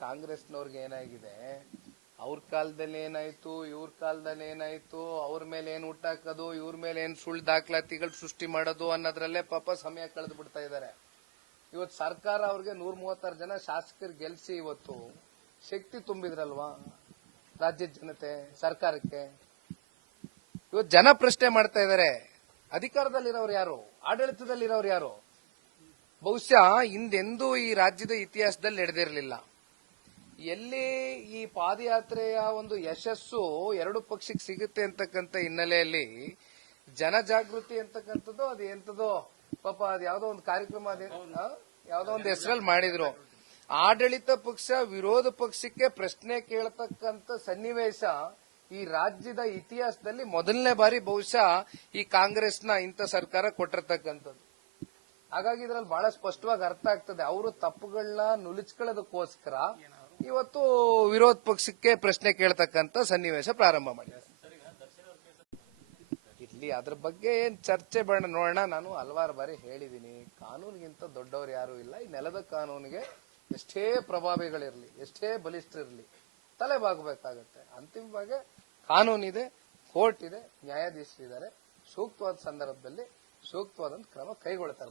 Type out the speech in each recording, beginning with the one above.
ಕಾಂಗ್ರೆಸ್ನವ್ರಿಗೆ ಏನಾಗಿದೆ? ಅವ್ರ ಕಾಲದಲ್ಲಿ ಏನಾಯ್ತು? ಇವ್ರ ಕಾಲದಲ್ಲಿ ಏನಾಯ್ತು? ಅವ್ರ ಮೇಲೆ ಏನ್ ಹುಟ್ಟಾಕೋದು ಇವ್ರ ಮೇಲೆ ಏನ್ ಸುಳ್ಳು ದಾಖಲಾತಿಗಳು ಸೃಷ್ಟಿ ಮಾಡೋದು ಅನ್ನೋದ್ರಲ್ಲೇ ಪಾಪ ಸಮಯ ಕಳೆದು ಬಿಡ್ತಾ ಇದ್ದಾರೆ ಇವತ್ತು ಸರ್ಕಾರ ಅವ್ರಿಗೆ ನೂರ ಮೂವತ್ತಾರು ಜನ ಶಾಸಕರು ಗೆಲ್ಸಿ ಇವತ್ತು ಶಕ್ತಿ ತುಂಬಿದ್ರಲ್ವಾ? ರಾಜ್ಯದ ಜನತೆ, ಸರ್ಕಾರಕ್ಕೆ? ಇವತ್ತು ಜನ ಪ್ರಶ್ನೆ ಮಾಡ್ತಾ ಇದ್ದಾರೆ ಅಧಿಕಾರದಲ್ಲಿರೋರು ಯಾರು? ಆಡಳಿತದಲ್ಲಿರೋರು ಯಾರು? ಬಹುಶಃ ಹಿಂದೆಂದೂ ಈ ರಾಜ್ಯದ ಇತಿಹಾಸದಲ್ಲಿ ನಡೆದಿರಲಿಲ್ಲ. ಎಲ್ಲಿ ಈ ಪಾದಯಾತ್ರೆಯ ಒಂದು ಯಶಸ್ಸು ಎರಡು ಪಕ್ಷಕ್ಕೆ ಸಿಗುತ್ತೆ ಅಂತಕ್ಕಂಥ ಹಿನ್ನೆಲೆಯಲ್ಲಿ ಜನಜಾಗೃತಿ ಅಂತಕ್ಕಂಥದ್ದು, ಅದು ಎಂತದೋ ಪಾಪ ಅದು ಯಾವುದೋ ಒಂದು ಕಾರ್ಯಕ್ರಮ ಯಾವುದೋ ಒಂದು ಹೆಸರಲ್ಲಿ ಮಾಡಿದ್ರು. ಆಡಳಿತ ಪಕ್ಷ, ವಿರೋಧ ಪಕ್ಷಕ್ಕೆ ಪ್ರಶ್ನೆ ಕೇಳತಕ್ಕಂಥ ಸನ್ನಿವೇಶ ಈ ರಾಜ್ಯದ ಇತಿಹಾಸದಲ್ಲಿ ಮೊದಲನೇ ಬಾರಿ ಬಹುಶಃ ಈ ಕಾಂಗ್ರೆಸ್ನ ಇಂಥ ಸರ್ಕಾರ ಕೊಟ್ಟಿರ್ತಕ್ಕಂಥದ್ದು. ಹಾಗಾಗಿ ಇದ್ರಲ್ಲಿ ಬಹಳ ಸ್ಪಷ್ಟವಾಗಿ ಅರ್ಥ ಆಗ್ತದೆ. ಅವರು ತಪ್ಪುಗಳನ್ನ ನುಲಿಚ್ಕೊಳ್ಳೋದಕ್ಕೋಸ್ಕರ ಇವತ್ತು ವಿರೋಧ ಪಕ್ಷಕ್ಕೆ ಪ್ರಶ್ನೆ ಕೇಳ್ತಕ್ಕಂತ ಸನ್ನಿವೇಶ ಪ್ರಾರಂಭ ಮಾಡಿದ್ದಾರೆ. ಇಲ್ಲಿ ಅದ್ರ ಬಗ್ಗೆ ಏನ್ ಚರ್ಚೆ ಬೇಡ ನೋಡೋಣ. ನಾನು ಹಲವಾರು ಬಾರಿ ಹೇಳಿದೀನಿ. ಕಾನೂನಿಗಿಂತ ದೊಡ್ಡವ್ರು ಯಾರು ಇಲ್ಲ. ಈ ನೆಲದ ಕಾನೂನಿಗೆ ಎಷ್ಟೇ ಪ್ರಭಾವಿಗಳಿರ್ಲಿ, ಎಷ್ಟೇ ಬಲಿಷ್ಠರಿರ್ಲಿ ತಲೆ ಬಾಗಬೇಕಾಗತ್ತೆ. ಅಂತಿಮವಾಗಿ ಕಾನೂನಿದೆ, ಕೋರ್ಟ್ ಇದೆ, ನ್ಯಾಯಾಧೀಶರಿದ್ದಾರೆ. ಸೂಕ್ತವಾದ ಸಂದರ್ಭದಲ್ಲಿ ಸೂಕ್ತವಾದಂತ ಕ್ರಮ ಕೈಗೊಳ್ತಾರೆ?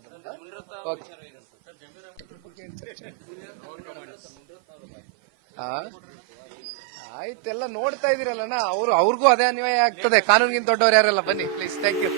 ಆಯ್ತೆಲ್ಲ ನೋಡ್ತಾ ಇದೀರಲ್ಲ ಅವ್ರು ಅವ್ರಿಗೂ ಅದೇ ಅನ್ವಯ ಆಗ್ತದೆ. ಕಾನೂನಿಗಿಂತ ದೊಡ್ಡವ್ರು ಯಾರಲ್ಲ? ಬನ್ನಿ ಪ್ಲೀಸ್ ಥ್ಯಾಂಕ್ ಯು